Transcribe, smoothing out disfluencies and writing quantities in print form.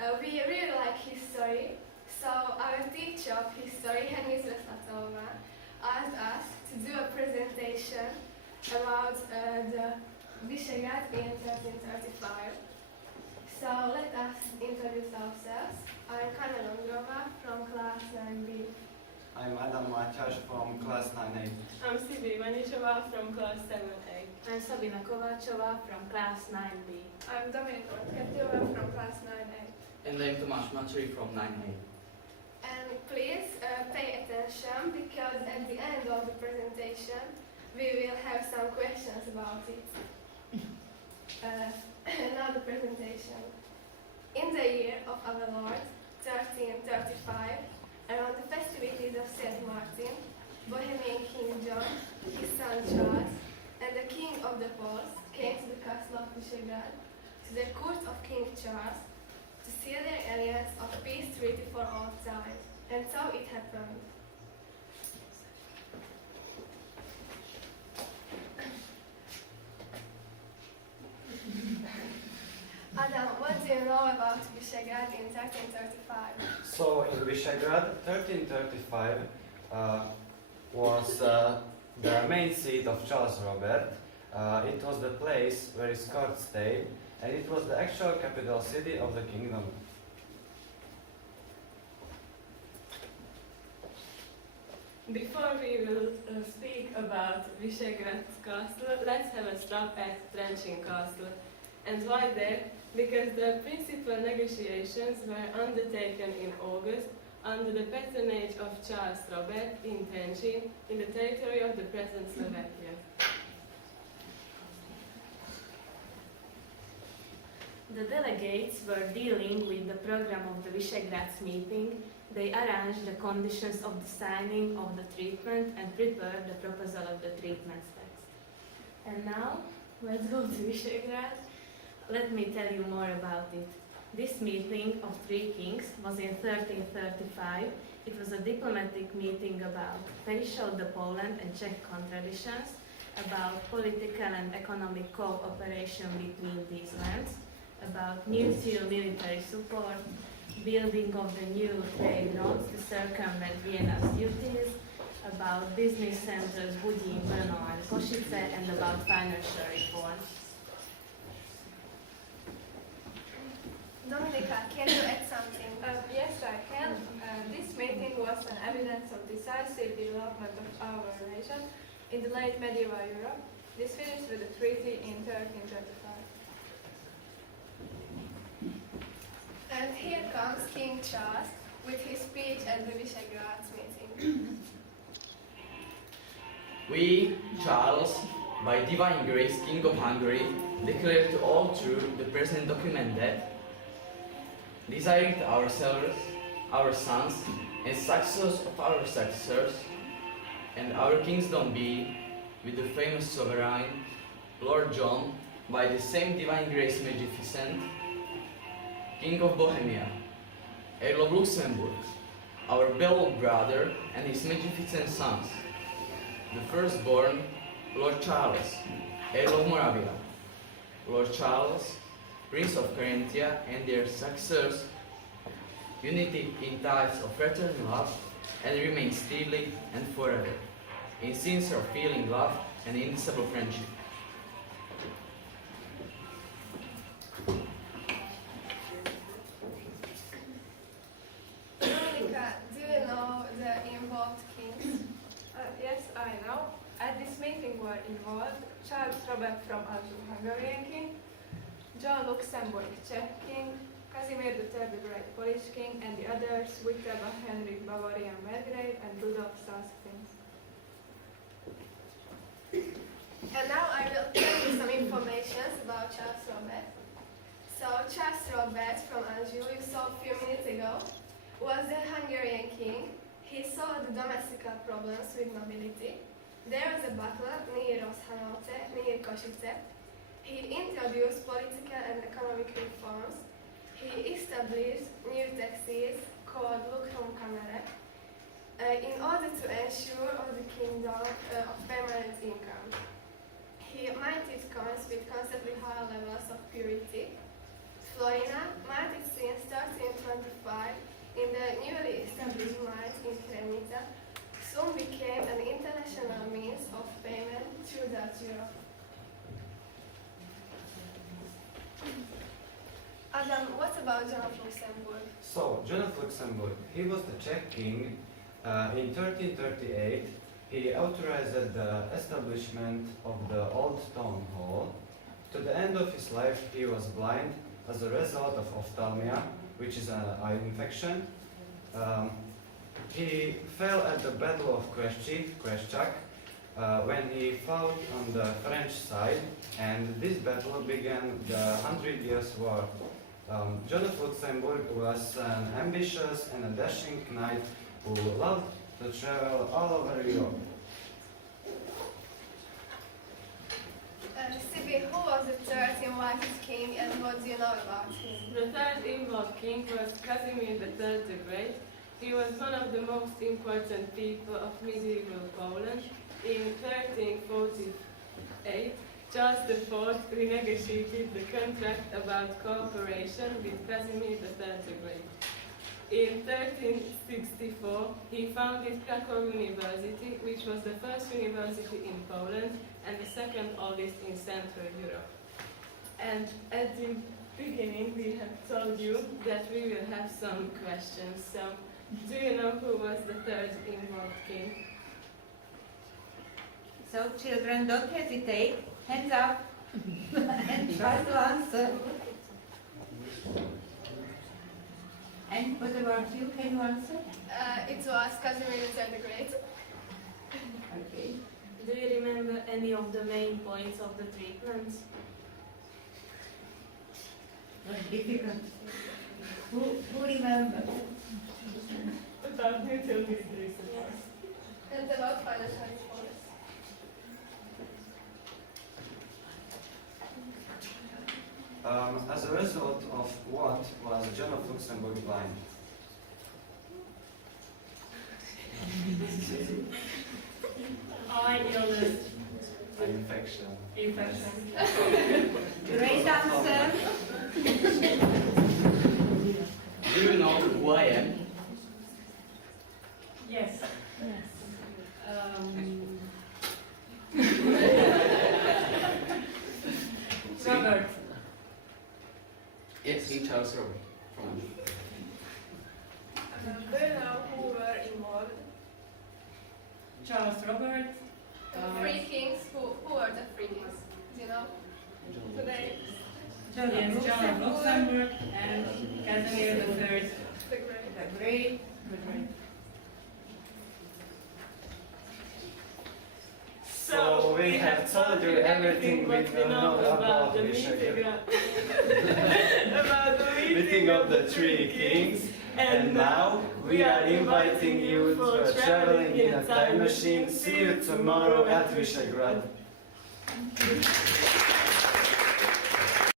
We really like history, so our teacher of history, Henry Zleslatova, asked us to do a presentation about the Visegrad in 1335. So let us introduce ourselves. I'm Kana Londrova from class 9B. I'm Adam Matyas from class 9A. I'm Sibi Vanichova from class 7A. I'm Sabina Kovácsova from class 9B. I'm Dominika Vatketyova from class 9A. And I'm Tomáš Mačeri from 9A. And please pay attention because at the end of the presentation we will have some questions about it. Now the presentation. In the year of our Lord, 1335, around the festivities of Saint Martin, Bohemian King John, his son Charles, and the King of the Poles came to the castle of Visegrad, to the court of King Charles, to seal their alliance of peace treaty for all time. And so it happened. Adam, what do you know about Visegrad in 1335? So in Visegrad, 1335 was the main seat of Charles Robert. It was the place where his court stayed, and it was the actual capital city of the kingdom. Before we will speak about Visegrad's castle, let's have a stop at Trenčín castle. And why there? Because the principal negotiations were undertaken in August under the patronage of Charles Robert in Trenčín, in the territory of the present Slovakia. The delegates were dealing with the program of the Visegrad's meeting. They arranged the conditions of the signing of the treatment and prepared the proposal of the treatment text. And now, let's go to Visegrad. Let me tell you more about it. This meeting of three kings was in 1335. It was a diplomatic meeting about perishal the Poland and Czech contradictions, about political and economic cooperation between these lands, about mutual military support, building of the new trade roads to circumvent Vienna's duties, about business centers Budín, Brno and Košice, and about financial reforms. Dominika, can you add something? Yes, I can. This meeting was an evidence of decisive development of our nation in the late medieval Europe. This finished with a treaty in 1335. And here comes King Charles with his speech at the Visegrad's meeting. We, Charles, by divine grace, King of Hungary, declare to all true the present document that, desiring ourselves, our sons, and successors of our successors, and our kingdom be, with the famous sovereign, Lord John, by the same divine grace magnificent, King of Bohemia, Earl of Luxembourg, our beloved brother and his magnificent sons, the firstborn, Lord Charles, Earl of Moravia, Lord Charles, Prince of Carinthia, and their successors, unity in ties of fraternal love, and remain steadily and forever, in sincere feeling love and indissoluble friendship. Dominika, do you know the involved kings? Yes, I know. At this meeting were involved Charles Robert from Anjou, Hungarian king, John Luxembourg, Czech king, Casimir III the Great Polish king, and the others, Wittenberg, Henrik, Bavarian Belgrade, and Rudolf Sassafins. And now I will tell you some information about Charles Robert. So Charles Robert from Anjou, you saw a few minutes ago, was the Hungarian king. He saw the domestical problems with nobility. There was a battle near Rozhanoce, near Košice. He introduced political and economic reforms. He established new taxes called Lukthomkamere in order to ensure of the kingdom of permanent income. He minted coins with constantly high levels of purity. Florina, minted since establishment in Kremnica soon became an international means of payment throughout Europe. Adam, what about John of Luxembourg? So, John of Luxembourg, he was the Czech king. In 1338, he authorized the establishment of the old town hall. To the end of his life, he was blind as a result of ophthalmia, which is an eye infection. He fell at the Battle of Kreszczak, when he fought on the French side, and this battle began the 100 Years' War. John of Luxembourg was an ambitious and a dashing knight who loved to travel all over Europe. Sibyl, who was the third invited king and what do you know about him? The third involved king was Casimir III the Great. He was one of the most important people of medieval Poland. In 1348, Charles IV renegotiated the contract about cooperation with Casimir III the Great. In 1364, he founded Krakow University, which was the first university in Poland and the second oldest in Central Europe. And at the beginning, we have told you that we will have some questions. So, do you know who was the third involved king? So, children, don't hesitate. Hands up and try to answer. And what about you? Can you answer? It was Casimir III the Great. Okay. Do you remember any of the main points of the treatment? That's difficult. Who remembers? About mutual mysteries. And about financial reforms. As a result of what was John of Luxembourg blind? Eye illness. Eye infection. Infection. Great answer. Do you know who I am? Yes. Robert. Yes, he Charles Robert. From Do you know who were involved? Charles Robert. Three kings, who were the three kings? Do you know? Today, John Yes, of John of Luxembourg. Luxembourg and Casimir III. the Great. The great. So we have told you everything we know about the Visegrad. meeting, about the Meeting of the three kings, and now we are inviting you for traveling in a time machine. See you tomorrow at Visegrad.